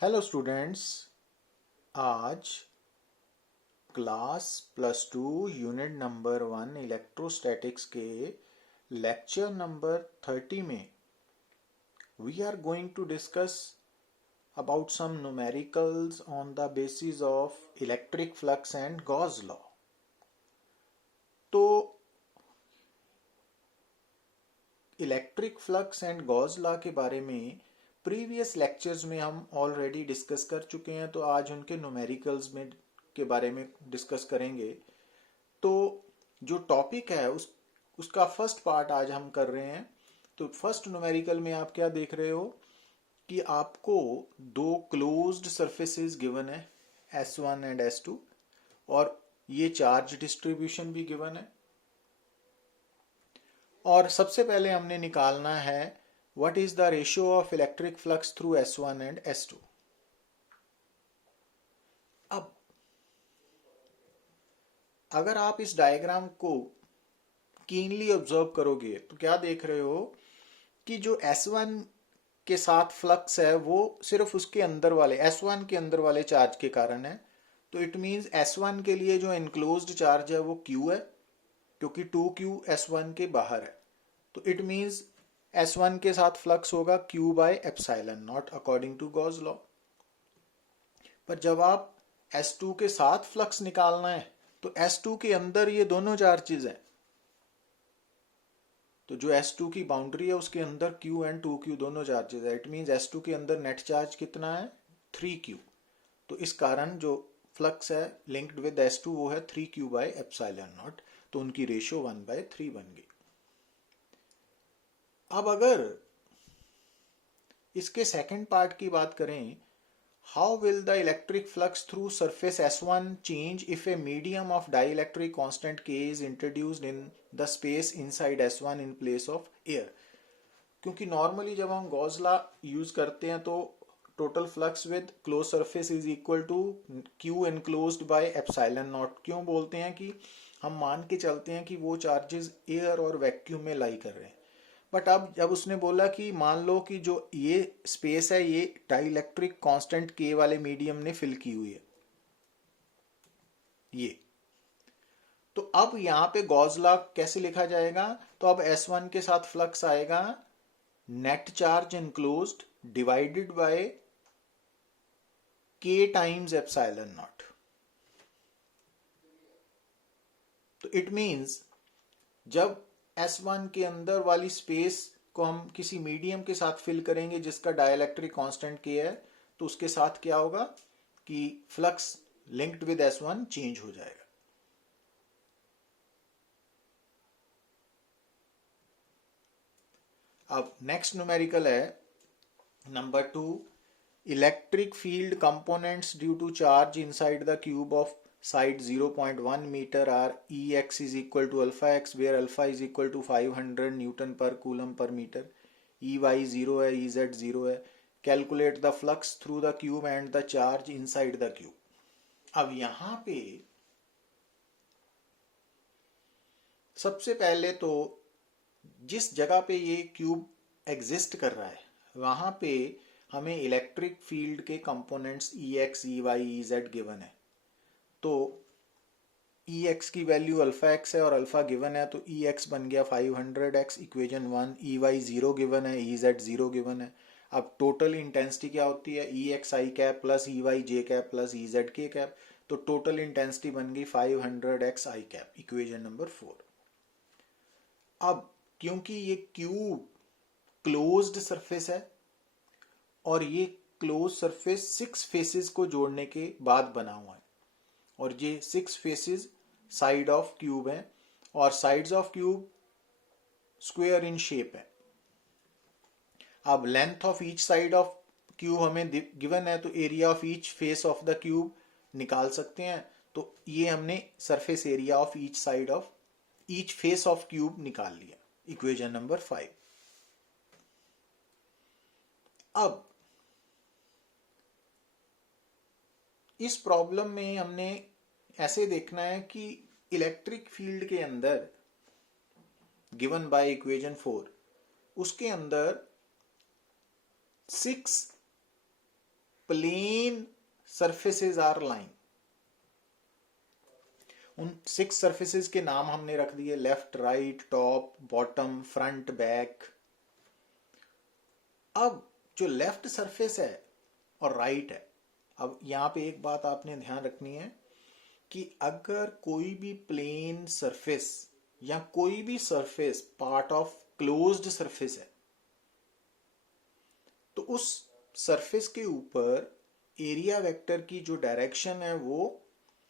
Hello students. आज class +2 unit number 1 electrostatics के lecture number 30 में we are going to discuss about some numericals on the basis of electric flux and Gauss law। तो electric flux and Gauss law के बारे में previous lectures में हम already discuss कर चुके हैं, तो आज उनके न्यूमेरिकल्स में के बारे में डिस्कस करेंगे। तो जो टॉपिक है उसका फर्स्ट पार्ट आज हम कर रहे हैं। तो फर्स्ट न्यूमेरिकल में आप क्या देख रहे हो कि आपको दो क्लोज्ड सरफेसेस गिवन है S1 एंड S2 और ये चार्ज डिस्ट्रीब्यूशन भी गिवन है। और सबसे पहले हमने निकालना है what is the ratio of electric flux through S1 and S2। अब अगर आप इस डायग्राम को कीनली ऑब्जर्व करोगे तो क्या देख रहे हो कि जो S1 के साथ फ्लक्स है वो सिर्फ उसके अंदर वाले S1 के अंदर वाले चार्ज के कारण है। तो इट मींस S1 के लिए जो इनक्लोज्ड चार्ज है वो Q है, क्योंकि 2Q S1 के बाहर है। तो इट मींस S1 के साथ फ्लक्स होगा Q by epsilon naught according to Gauss law. पर जब आप S2 के साथ फ्लक्स निकालना है तो S2 के अंदर ये दोनों चार्जेस हैं। तो जो S2 की बाउंड्री है उसके अंदर Q एंड 2Q दोनों चार्जेस है। इट मींस S2 के अंदर नेट चार्ज कितना है 3Q। तो इस कारण जो फ्लक्स है लिंक्ड विद S2 वो है 3Q बाय एप्सिलॉन नॉट। तो उनकी रेशियो 1/3 बन गई। अब अगर इसके सेकंड पार्ट की बात करें, how will the electric flux through surface S1 change if a medium of dielectric constant K is introduced in the space inside S1 in place of air. क्योंकि नॉर्मली जब हम गॉस लॉ यूज करते हैं तो total flux with close surface is equal to Q enclosed by epsilon naught. क्यों बोलते हैं कि हम मान के चलते हैं कि वो चार्जेस एयर और वैक्यूम में लाई कर रहे हैं। बट अब जब उसने बोला कि मान लो कि जो ये स्पेस है ये डाइलेक्ट्रिक कांस्टेंट K वाले मीडियम ने फिल की हुई है ये, तो अब यहां पे गॉस लॉ कैसे लिखा जाएगा? तो अब S1 के साथ फ्लक्स आएगा net charge enclosed divided by K times epsilon naught. तो इट मींस जब S1 के अंदर वाली स्पेस को हम किसी मीडियम के साथ फिल करेंगे जिसका डाइलेक्ट्रिक कांस्टेंट K है, तो उसके साथ क्या होगा कि flux linked with S1 change हो जाएगा। अब नेक्स्ट न्यूमेरिकल है number 2। Electric field components due to charge inside the cube of side 0.1 metre are Ex is equal to alpha x where alpha is equal to 500 newton per coulomb per metre. Ey 0 है, Ez 0 है। Calculate the flux through the cube and the charge inside the cube. अब यहां पे सबसे पहले तो जिस जगह पे ये क्यूब एग्जिस्ट कर रहा है वहां पे हमें इलेक्ट्रिक फील्ड के components Ex, Ey, Ez given है। तो Ex की वैल्यू अल्फा एक्स है और अल्फा गिवन है, तो Ex बन गया 500x इक्वेशन 1। Ey 0 गिवन है, Ez 0 गिवन है। अब टोटल इंटेंसिटी क्या होती है Ex i cap plus Ey j cap plus Ez k cap. तो टोटल इंटेंसिटी बन गई 500x i cap equation number 4। अब क्योंकि ये क्यूब क्लोज्ड सरफेस है और ये क्लोज सरफेस 6 फेसेस को जोड़ने के बाद बना हुआ है और ये 6 फेसेस साइड ऑफ क्यूब है और sides of cube square in shape है। अब length of each side of cube हमें गिवन है, तो area of each face of the cube निकाल सकते हैं। तो ये हमने surface area of each side of each face of cube निकाल लिया इक्वेशन नंबर 5। अब इस प्रॉब्लम में हमने ऐसे देखना है कि इलेक्ट्रिक फील्ड के अंदर गिवन बाय इक्वेशन 4 उसके अंदर 6 प्लेन सरफेसेस आर लाइंग। उन 6 सरफेसेस के नाम हमने रख दिए, left, right, top, bottom, front, back. अब जो लेफ्ट सरफेस है और राइट है, अब यहां पे एक बात आपने ध्यान रखनी है कि अगर कोई भी प्लेन सरफेस या कोई भी surface part of closed surface है, तो उस सरफेस के ऊपर एरिया वेक्टर की जो डायरेक्शन है वो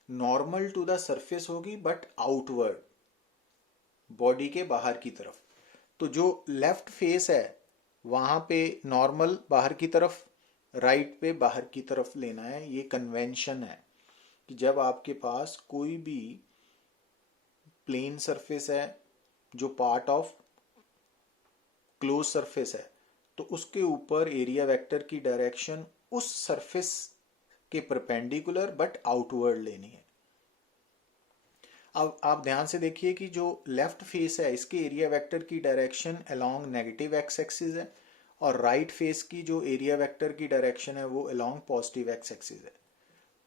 नॉर्मल टू द सरफेस होगी, बट आउटवर्ड, बॉडी के बाहर की तरफ। तो जो लेफ्ट फेस है वहां पे नॉर्मल बाहर की तरफ, राइट पे बाहर की तरफ लेना है। ये कन्वेंशन है कि जब आपके पास कोई भी प्लेन सरफेस है जो पार्ट ऑफ क्लोज सरफेस है, तो उसके ऊपर एरिया वेक्टर की डायरेक्शन उस सरफेस के परपेंडिकुलर बट आउटवर्ड लेनी है। अब आप ध्यान से देखिए कि जो लेफ्ट फेस है इसके एरिया वेक्टर की direction along negative x axis है, और राइट फेस की जो एरिया वेक्टर की डायरेक्शन है वो अलोंग पॉजिटिव एक्स एक्सिस है।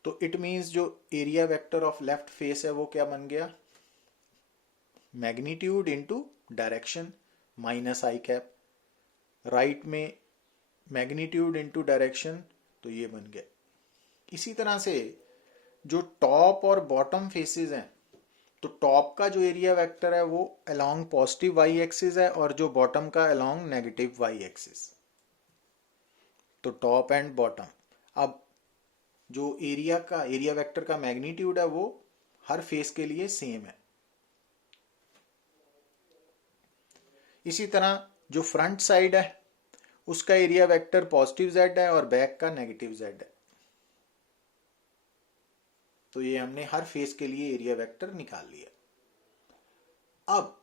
तो इट मीन्स जो area vector of left face है वो क्या बन गया, मैग्नीट्यूड इनटू डायरेक्शन माइनस आई कैप। राइट में मैग्नीट्यूड इनटू डायरेक्शन, तो ये बन गया। इसी तरह से जो टॉप और बॉटम फेसेस हैं, तो टॉप का जो एरिया वेक्टर है वो अलोंग पॉजिटिव वाई एक्सिस है और जो बॉटम का अलोंग नेगेटिव वाई एक्सिस। तो टॉप एंड बॉटम। अब जो एरिया वेक्टर का मैग्नीट्यूड है वो हर फेस के लिए सेम है। इसी तरह जो फ्रंट साइड है उसका एरिया वेक्टर पॉजिटिव जेड है और बैक का नेगेटिव जेड है। तो ये हमने हर फेस के लिए एरिया वेक्टर निकाल लिया। अब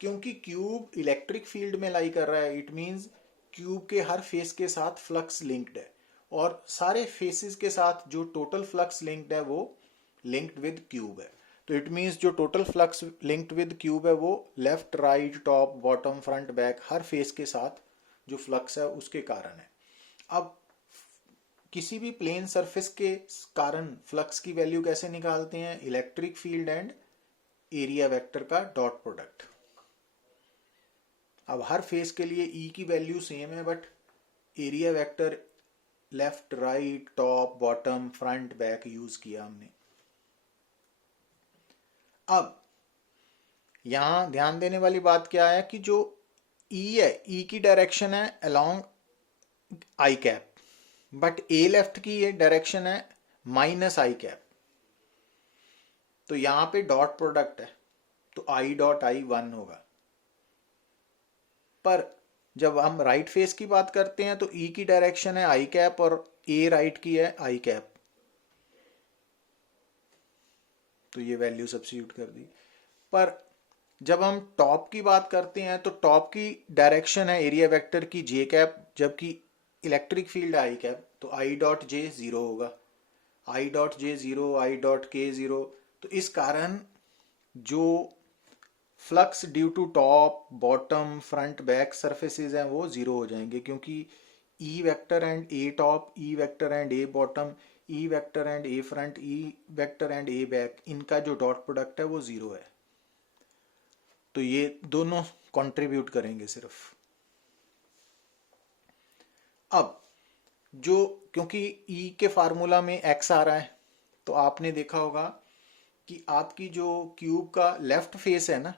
क्योंकि क्यूब इलेक्ट्रिक फील्ड में लाई कर रहा है, इट मींस क्यूब के हर फेस के साथ फ्लक्स लिंक्ड है, और सारे फेसेस के साथ जो टोटल फ्लक्स लिंक्ड है वो लिंक्ड विद क्यूब है। तो इट मींस जो total flux linked with cube है वो left, right, top, bottom, front, back हर फेस के साथ जो फ्लक्स है उसके कारण है। अब किसी भी प्लेन सरफेस के कारण फ्लक्स की वैल्यू कैसे निकालते हैं, electric field and area vector का डॉट प्रोडक्ट। अब हर फेस के लिए ई की वैल्यू सेम है, but area vector left, right, top, bottom, front, back use किया हमने। अब यहां ध्यान देने वाली बात क्या है कि जो ई है, ई की डायरेक्शन है along I cap, but A left की ये डायरेक्शन है माइनस आई कैप। तो यहां पे डॉट प्रोडक्ट है, तो आई डॉट आई 1 होगा। पर जब हम राइट फेस की बात करते हैं तो ई की डायरेक्शन है आई कैप और ए राइट की है आई कैप, तो ये वैल्यू सब्स्टिट्यूट कर दी। पर जब हम टॉप की बात करते हैं तो टॉप की डायरेक्शन है एरिया वेक्टर की जे कैप, जबकि इलेक्ट्रिक फील्ड आई कैप, तो आई डॉट जे 0 होगा। I dot J 0, I dot के 0। तो इस कारण जो flux due to top, bottom, front, back surfaces हैं वो 0 हो जाएंगे, क्योंकि E vector and A top, E vector and A bottom, E vector and A front, E vector and A back, इनका जो डॉट प्रोडक्ट है वो 0 है। तो ये दोनों कंट्रीब्यूट करेंगे सिर्फ। अब जो क्योंकि ई के फार्मूला में एक्स आ रहा है, तो आपने देखा होगा कि आपकी जो क्यूब का लेफ्ट फेस है ना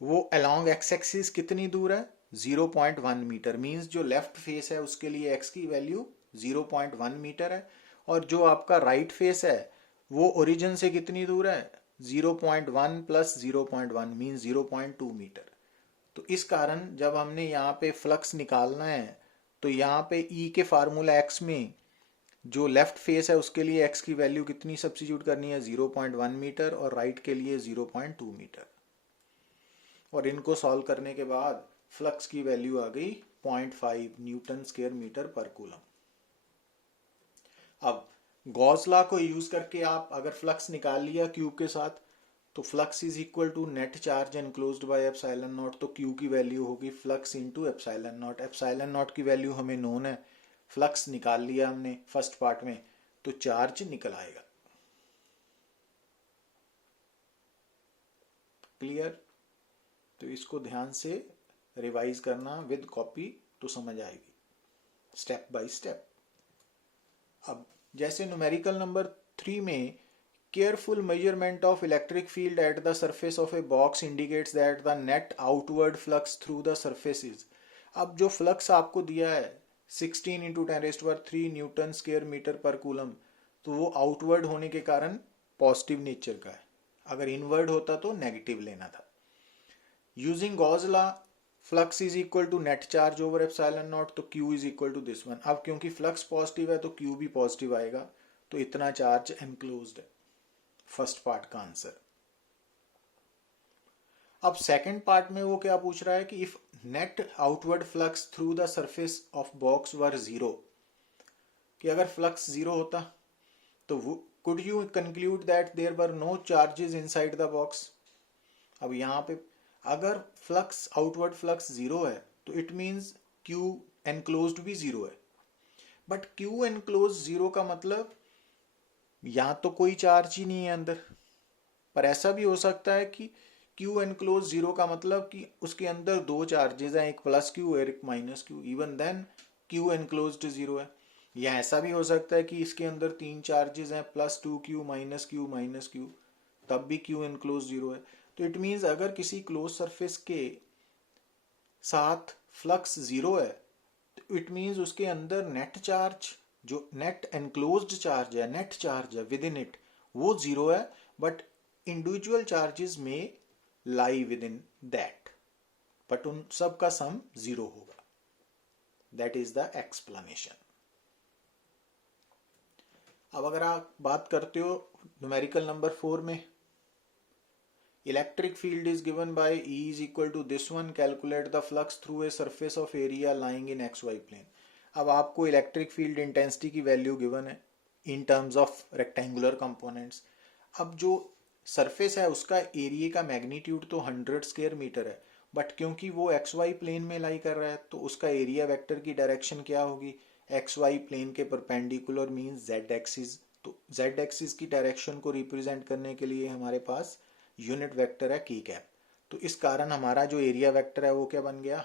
वो अलोंग एक्स एक्सिस कितनी दूर है, 0.1 मीटर। मींस जो लेफ्ट फेस है उसके लिए एक्स की वैल्यू 0.1 मीटर है, और जो आपका राइट फेस है वो ओरिजिन से कितनी दूर है, 0.1 प्लस 0.1 मीन्स 0.2 मीटर। तो इस कारण जब हमने यहाँ पे फ्लक्स निकालना है तो यहाँ पे ई के फार्मूला एक्स में जो लेफ्ट फेस है उसके लिए एक्स की वैल्यू कितनी सब्स्टिट्यूट करनी है, 0.1 मीटर, और राइट के लिए 0.2 मीटर। और इनको सॉल्व करने के बाद फ्लक्स की वैल्यू आ गई 0.5 न्यूटन स्क्वायर मीटर पर कूलम। अब गॉस लॉ को यूज करके आप अगर फ्लक्स निकाल लिया क्यूब के साथ, तो flux is equal to net charge enclosed by epsilon naught. तो क्यू की वैल्यू होगी flux into epsilon naught. Epsilon naught की वैल्यू हमें नोन है, फ्लक्स निकाल लिया हमने फर्स्ट पार्ट में, तो चार्ज निकल आएगा। क्लियर? तो इसको ध्यान से रिवाइज करना विद कॉपी तो समझ आएगी स्टेप बाय स्टेप। अब जैसे न्यूमेरिकल नंबर 3 में careful measurement of electric field at the surface of a box indicates that the net outward flux through the surface is. अब जो फ्लक्स आपको दिया है 16 इंटू 10⁻³ न्यूटन स्क्वायर मीटर पर coulomb, तो वो आउटवर्ड होने के कारण पॉजिटिव नेचर का है, अगर इनवर्ड होता तो नेगेटिव लेना था। Using Gauss law flux is equal to net charge over epsilon naught, तो Q is equal to this one. अब क्योंकि फ्लक्स पॉजिटिव है तो क्यू भी पॉजिटिव आएगा, तो इतना चार्ज एनक्लोज्ड है। फर्स्ट पार्ट का आंसर। अब सेकंड पार्ट में वो क्या पूछ रहा है कि if net outward flux through the surface of box were zero, कि अगर फ्लक्स जीरो होता तो could you conclude that there were no charges inside the box. अब यहाँ पे अगर फ्लक्स आउटवर्ड फ्लक्स जीरो है तो इट मीन्स क्यू एनक्लोज्ड भी जीरो है। बट क्यू एनक्लोज जीरो का मतलब यहाँ तो कोई चार्ज ही नहीं है अंदर, पर ऐसा भी हो सकता है कि क्यू एनक्लोज जीरो का मतलब कि उसके अंदर दो चार्जेस हैं, एक प्लस क्यू और एक minus Q, even then Q enclosed zero है। या ऐसा भी हो सकता है कि इसके अंदर तीन चार्जेस हैं, +2q माइनस क्यू, तब भी क्यू एनक्लोज जीरो है। तो इट मीन्स अगर किसी क्लोज सरफेस के साथ फ्लक्स जीरो है तो इट मीन्स उसके अंदर नेट चार्ज, जो नेट एनक्लोज्ड चार्ज है, नेट चार्ज है विद इन इट, वो जीरो है, बट इंडिविजुअल चार्जेस में लाई विद इन दैट, बट उन सब का सम जीरो होगा। That is the explanation. अब अगर आप बात करते हो न्यूमेरिकल नंबर 4 में, electric field is given by E is equal to this one, calculate the flux through a surface of area lying in XY plane. अब आपको इलेक्ट्रिक फील्ड इंटेंसिटी की वैल्यू गिवन है in terms of rectangular components. अब जो surface है उसका area का magnitude तो 100 स्क्वायर मीटर है, बट क्योंकि वो XY प्लेन में लाई कर रहा है तो उसका एरिया वेक्टर की डायरेक्शन क्या होगी, XY प्लेन के परपेंडिकुलर मीन्स Z एक्सिस। तो Z एक्सिस की डायरेक्शन को रिप्रेजेंट करने के लिए हमारे पास यूनिट वेक्टर है की कैप। तो इस कारण हमारा जो एरिया वेक्टर है वो क्या बन गया,